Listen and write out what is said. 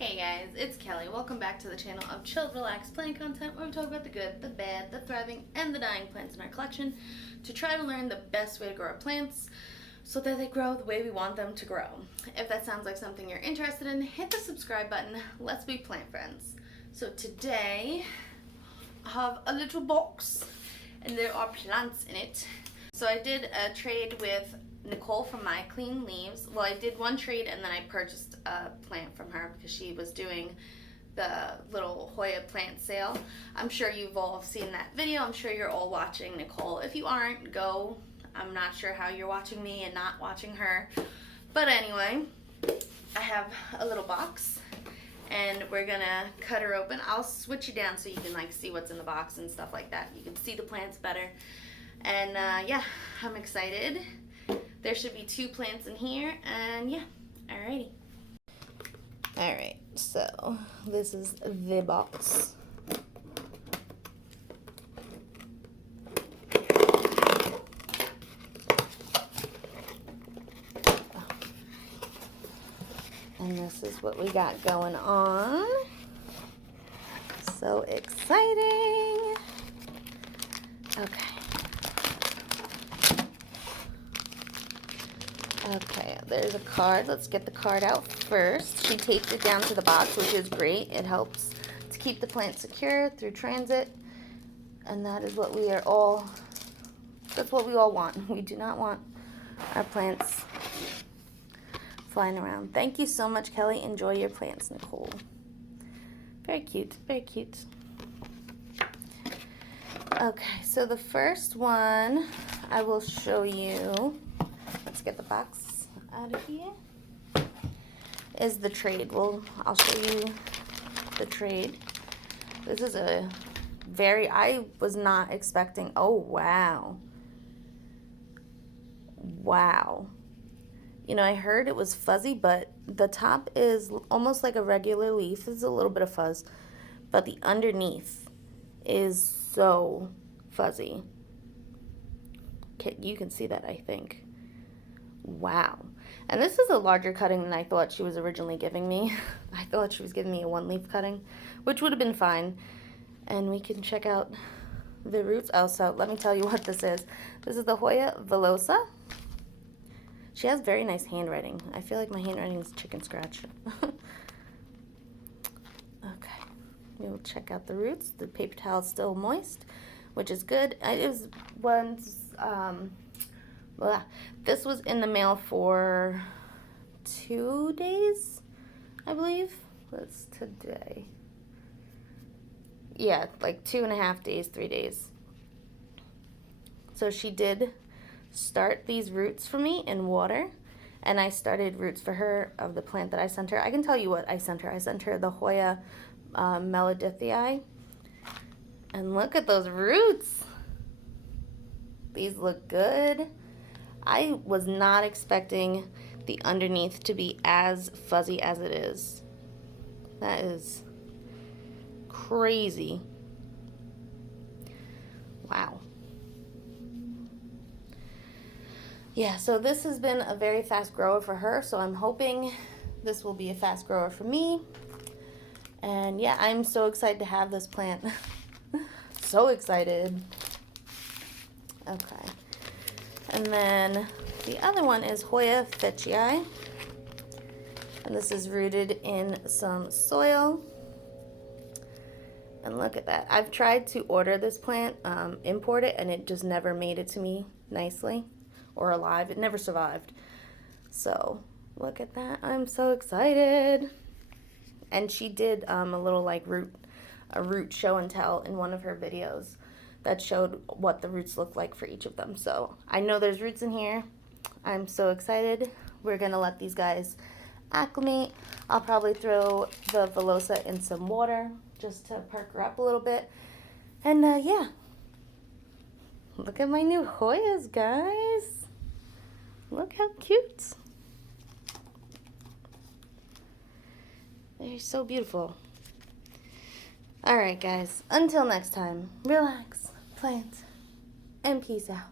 Hey guys, it's Kelly. Welcome back to the channel of chilled, relaxed plant content where we talk about the good, the bad, the thriving, and the dying plants in our collection to try to learn the best way to grow our plants so that they grow the way we want them to grow. If that sounds like something you're interested in, hit the subscribe button. Let's be plant friends. So today I have a little box and there are plants in it. So I did a trade with Nicole from My Clean Leaves. Well, I did one trade and then I purchased a plant from her because she was doing the little Hoya plant sale. I'm sure you've all seen that video. I'm sure you're all watching Nicole. If you aren't, go. I'm not sure how you're watching me and not watching her. But anyway, I have a little box and we're gonna cut her open. I'll switch you down so you can like see what's in the box and stuff like that. You can see the plants better. And yeah, I'm excited. There should be 2 plants in here, and yeah, alrighty. Alright, so this is the box. And this is what we got going on. So exciting. Okay. Okay, there's a card. Let's get the card out first. She taped it down to the box, which is great. It helps to keep the plant secure through transit. And that is what we are all, that's what we all want. We do not want our plants flying around. Thank you so much, Kelly. Enjoy your plants, Nicole. Very cute, very cute. Okay, so the first one I will show you. Let's get the box out of here. Is the trade. Well, I'll show you the trade. This is a very, I was not expecting, oh wow. Wow. You know, I heard it was fuzzy, but the top is almost like a regular leaf. There's a little bit of fuzz, but the underneath is so fuzzy. Okay, you can see that, I think. Wow. And this is a larger cutting than I thought she was originally giving me. I thought she was giving me a 1-leaf cutting, which would have been fine. And we can check out the roots. Oh, so let me tell you what this is. This is the Hoya villosa. She has very nice handwriting. I feel like my handwriting is chicken scratch. Okay. We will check out the roots. The paper towel is still moist, which is good. It was once... This was in the mail for 2 days, I believe. What's today? Yeah, like 2.5 days, 3 days. So she did start these roots for me in water, and I started roots for her of the plant that I sent her. I can tell you what I sent her. I sent her the Hoya melodithii. And look at those roots. These look good. I was not expecting the underneath to be as fuzzy as it is. That is crazy. Wow. Yeah, so this has been a very fast grower for her, so I'm hoping this will be a fast grower for me. And yeah, I'm so excited to have this plant. So excited. Okay. And then the other one is Hoya fetchii. And this is rooted in some soil. And look at that. I've tried to order this plant, import it, and it just never made it to me nicely or alive. It never survived. So look at that. I'm so excited. And she did a little like a root show and tell in one of her videos that showed what the roots look like for each of them. So I know there's roots in here. I'm so excited. We're gonna let these guys acclimate. I'll probably throw the villosa in some water just to perk her up a little bit. And yeah, look at my new Hoyas, guys. Look how cute. They're so beautiful. All right, guys, until next time, relax, plant, and peace out.